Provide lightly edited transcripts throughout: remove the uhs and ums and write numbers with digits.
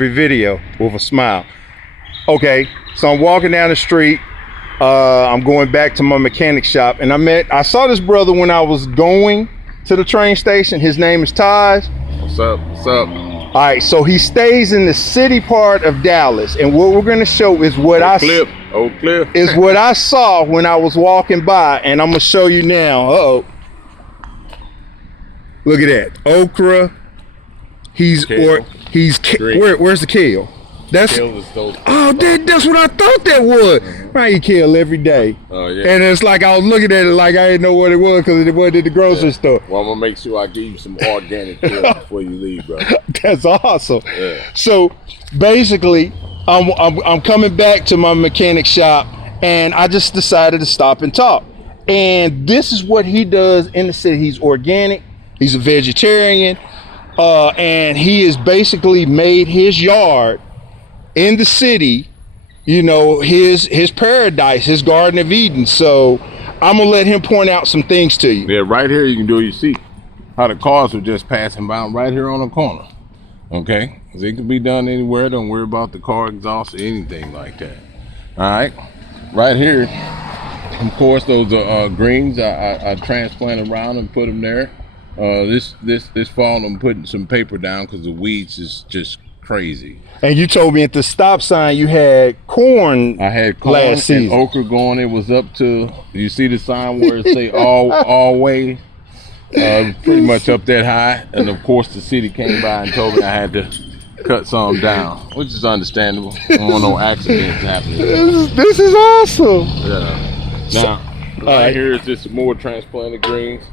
video with a smile. Okay, so I'm walking down the street. I'm going back to my mechanic shop, and I saw this brother when I was going to the train station. His name is Taj. What's up? What's up? All right, so he stays in the city part of Dallas, and what we're gonna show is what Old Cliff. is what I saw when I was walking by, and I'm gonna show you now. Look at that okra. Where's the kale? That's that's what I thought that was. I eat kale every day. Oh yeah. And it's like I was looking at it like I didn't know what it was because it wasn't at the grocery store. Well, I'm gonna make sure I give you some organic kale before you leave, bro. That's awesome. Yeah. So basically, I'm coming back to my mechanic shop, and I just decided to stop and talk. And this is what he does in the city. He's organic. He's a vegetarian. And he has basically made his yard in the city, you know, his paradise, his Garden of Eden. So I'm gonna let him point out some things to you. Yeah, right here you can do. You see how the cars were just passing by right here on the corner. Okay, because it can be done anywhere. Don't worry about the car exhaust or anything like that. All right, right here. Of course, those are greens. I transplant around and put them there. This fall I'm putting some paper down because the weeds is just crazy. And you told me at the stop sign you had corn. I had corn last season. and okra going. It was up to, you see the sign where it say always, pretty much up that high. And of course the city came by and told me I had to cut some down, which is understandable. I don't want no accidents happening. This is awesome. Yeah. Now, right here is just some more transplanted greens.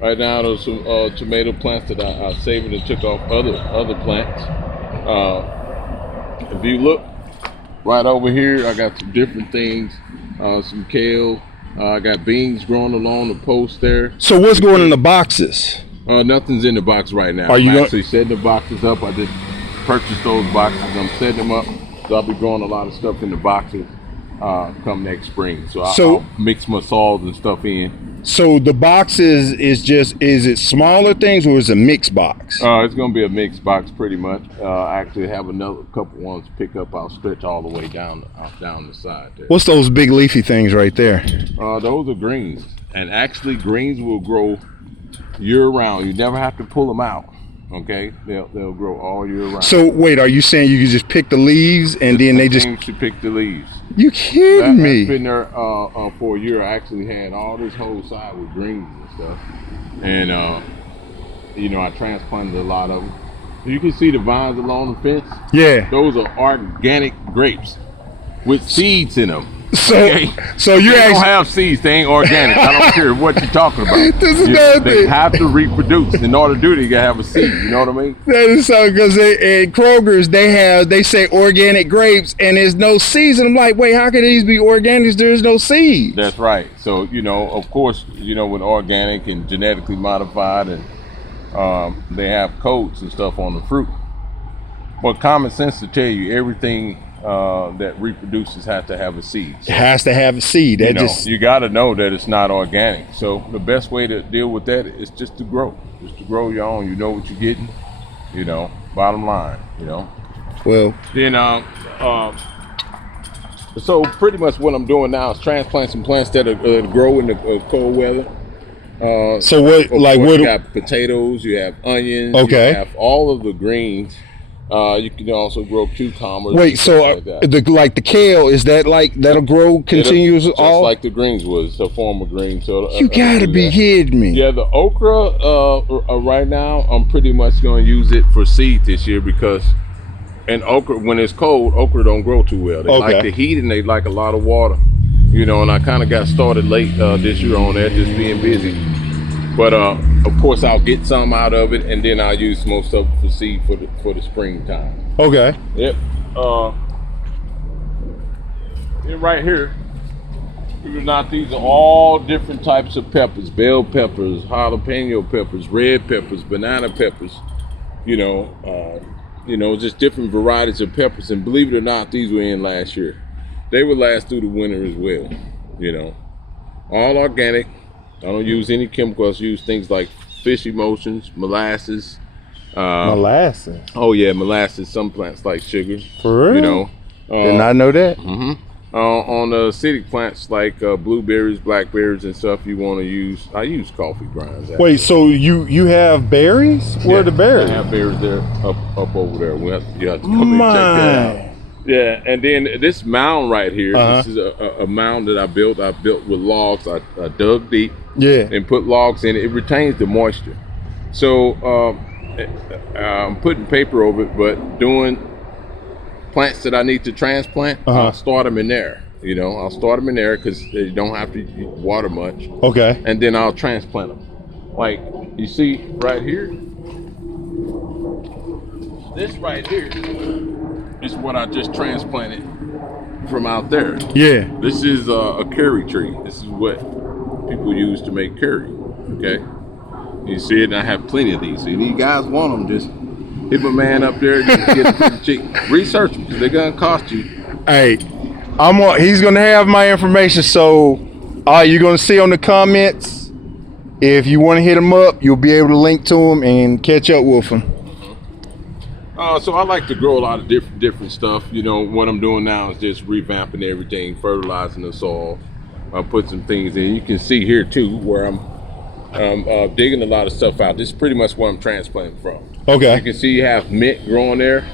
Right now, there's some tomato plants that I saved and took off other plants. If you look right over here, I got some different things. Some kale. I got beans growing along the post there. So what's going in the boxes? Nothing's in the box right now. I'm actually setting the boxes up. I just purchased those boxes. I'm setting them up. So I'll be growing a lot of stuff in the boxes come next spring. So I'll mix my soils and stuff in. So the boxes is it smaller things or is it a mixed box? It's gonna be a mixed box pretty much. I actually have another couple ones to pick up. I'll stretch all the way down the side there. What's those big leafy things right there? Those are greens, and actually greens will grow year round. You never have to pull them out. Okay, they'll grow all year round. So wait, are you saying you can just pick the leaves and then they just to pick the leaves? You kidding me? I've been there for a year. I actually had all this whole side with greens and stuff, and you know, I transplanted a lot of them. You can see the vines along the fence. Yeah, those are organic grapes with seeds in them. So, okay? So you don't have seeds. They ain't organic. I don't care what you're talking about. They have to reproduce. In order to do it, you gotta have a seed. You know what I mean? That is so, because in Kroger's they say organic grapes and there's no seeds. And I'm like, wait, how can these be organic if there's no seeds? That's right. So you know, of course, you know, with organic and genetically modified, and they have codes and stuff on the fruit. But common sense to tell you, everything that reproduces has to have a seed. So, it has to have a seed. You got to know that it's not organic. So the best way to deal with that is just to grow your own. You know what you're getting. You know, bottom line. You know. Well. Then so pretty much what I'm doing now is transplant some plants that grow in the cold weather. So what? Like what? You have potatoes. You have onions. Okay. You have all of the greens. You can also grow cucumbers. Wait, so the kale, is that like that'll grow continuous? Just like the greens was, it's a form of green. So you gotta be kidding me. Yeah, the okra right now I'm pretty much going to use it for seed this year because okra, when it's cold, okra don't grow too well. They like the heat and they like a lot of water. You know, and I kind of got started late this year on that, just being busy. But of course, I'll get some out of it, and then I'll use most of it for seed for the springtime. Okay. Yep. Right here, these are all different types of peppers: bell peppers, jalapeno peppers, red peppers, banana peppers. You know, just different varieties of peppers. And believe it or not, these were in last year. They would last through the winter as well. You know, all organic. I don't use any chemicals. I use things like fish emulsions, molasses, Molasses. Oh yeah, molasses. Some plants like sugar. For real? You know. Did not know that. On the acidic plants like blueberries, blackberries, and stuff, you want to use. I use coffee grinds. Actually. Wait, so you have berries? Where are the berries? I have berries there, up over there. You have to come and check that out. Yeah, and then this mound right here. This is a mound that I built. I built with logs. I dug deep. Yeah. And put logs in it. It retains the moisture. So I'm putting paper over it, but doing plants that I need to transplant, I'll start them in there. You know, I'll start them in there because they don't have to water much. Okay. And then I'll transplant them. Like you see right here, this right here is what I just transplanted from out there. Yeah. This is a curry tree. This is what people use to make curry. Okay. You see it, and I have plenty of these. So if these guys want them, just hit my man up there, get them cheap. Research them because they're gonna cost you. Hey, he's gonna have my information, so you're gonna see on the comments. If you want to hit him up, you'll be able to link to him and catch up with him. So I like to grow a lot of different stuff. You know, what I'm doing now is just revamping everything, fertilizing the soil. I put some things in. You can see here too where I'm digging a lot of stuff out. This is pretty much where I'm transplanting from. Okay. You can see you have mint growing there.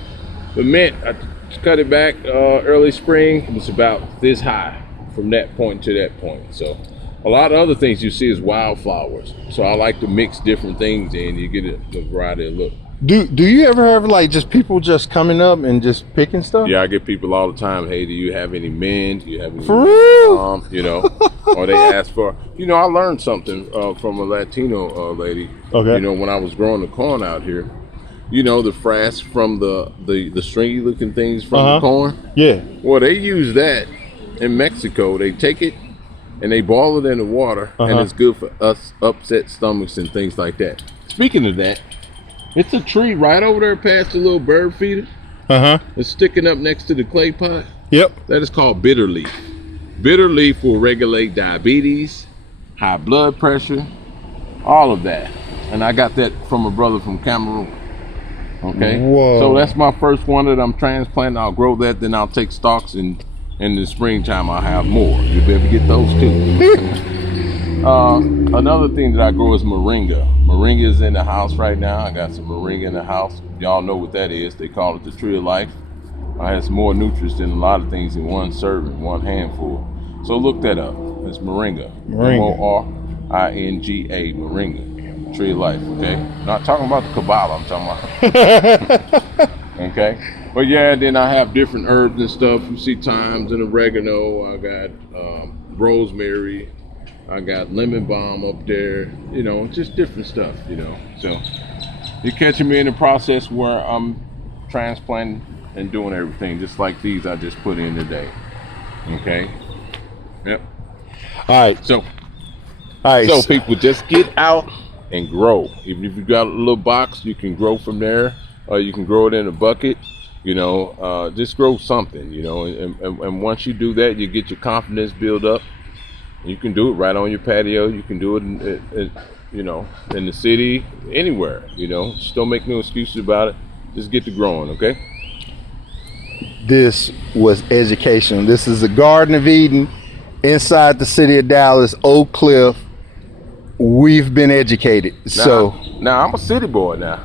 The mint, I cut it back early spring. It was about this high from that point to that point. So a lot of other things you see is wildflowers. So I like to mix different things in. You get a variety of look. Do you ever have like just people just coming up and just picking stuff? Yeah, I get people all the time. Hey, do you have any mint? Do you have any? For real? You know, or they ask for. You know, I learned something from a Latino lady. Okay. You know, when I was growing the corn out here, you know, the frass from the stringy looking things from the corn. Yeah. Well, they use that in Mexico. They take it and they boil it in the water, and it's good for us upset stomachs and things like that. Speaking of that. It's a tree right over there past the little bird feeder. It's sticking up next to the clay pot. Yep. That is called bitter leaf. Bitter leaf will regulate diabetes, high blood pressure, all of that. And I got that from a brother from Cameroon. Okay. Whoa. So that's my first one that I'm transplanting. I'll grow that, then I'll take stalks, and in the springtime I'll have more. You'll be able to get those too. Another thing that I grow is moringa. Moringa is in the house right now. I got some moringa in the house. Y'all know what that is. They call it the tree of life. It has more nutrients than a lot of things in one serving, one handful. So look that up. It's moringa. Moringa. Moringa. Tree of life. Okay. Not talking about the Kabbalah. I'm talking about. Okay. But yeah, then I have different herbs and stuff. You see thymes and oregano. I got rosemary. I got lemon balm up there, you know, just different stuff, you know. So you're catching me in the process where I'm transplanting and doing everything, just like these I just put in today. Okay. Yep. All right. So people, just get out and grow. Even if you got a little box, you can grow from there, or you can grow it in a bucket. You know, just grow something. You know, and once you do that, you get your confidence build up. You can do it right on your patio. You can do it, you know, in the city, anywhere. You know, just don't make no excuses about it. Just get to growing, okay? This was education. This is the Garden of Eden inside the city of Dallas, Oak Cliff. We've been educated. Now I'm a city boy now.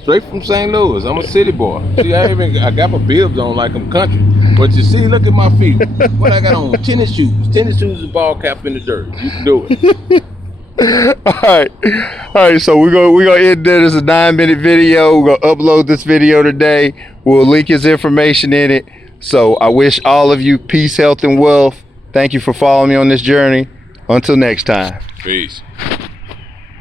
Straight from St. Louis. I'm a city boy. See, I got my bibs on like I'm country. But you see, look at my feet. What I got on? Tennis shoes. Tennis shoes and ball cap in the dirt. You can do it. All right. So we're gonna end that as a 9-minute video. We're gonna upload this video today. We'll link his information in it. So I wish all of you peace, health, and wealth. Thank you for following me on this journey. Until next time. Peace.